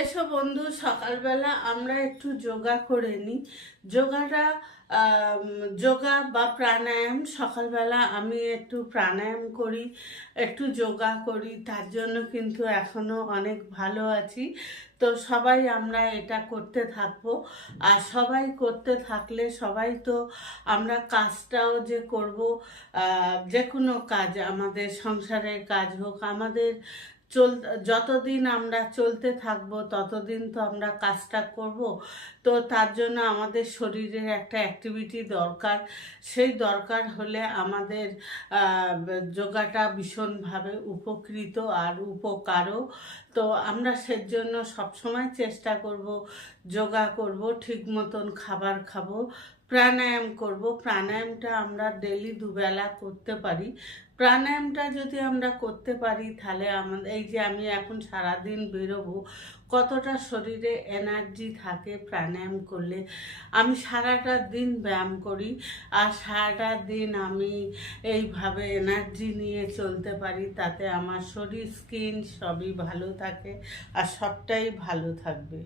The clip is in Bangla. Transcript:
এসো বন্ধু, সকালবেলা আমরা একটু যোগা করে নিই। যোগাটা আম, যোগা বা প্রাণায়াম, সকালবেলা আমি একটু প্রাণায়াম করি, একটু যোগা করি, তার জন্য কিন্তু এখনো অনেক ভালো আছি। তো সবাই আমরা এটা করতে থাকবো। আর সবাই করতে থাকলে সবাই তো আমরা কাজটাও যে করব, যে কোনো কাজ, আমাদের সংসারের কাজ হোক, আমাদের যতদিন আমরা চলতে থাকবো ততদিন তো আমরা কাজটা করব। তো তার জন্য আমাদের শরীরের একটা অ্যাক্টিভিটি দরকার। সেই দরকার হলে আমাদের যোগাটা ভীষণভাবে উপকৃত আর উপকারও। তো আমরা সেজন্য সবসময় চেষ্টা করব, যোগা করব, ঠিক মতন খাবার খাবো, প্রাণায়াম করব। প্রাণায়ামটা আমরা ডেলি দুবেলা করতে পারি। প্রাণায়ামটা যদি আমরা করতে পারি তাহলে আমাদের এই যে আমি এখন সারাদিন বেরোবো, কতটা শরীরে এনার্জি থাকে প্রাণায়াম করলে। আমি সারাটা দিন ব্যায়াম করি, আর সারাটা দিন আমি এইভাবে এনার্জি নিয়ে চলতে পারি, তাতে আমার শরীর, স্কিন সবই ভালো থাকে, আর সবটাই ভালো থাকবে।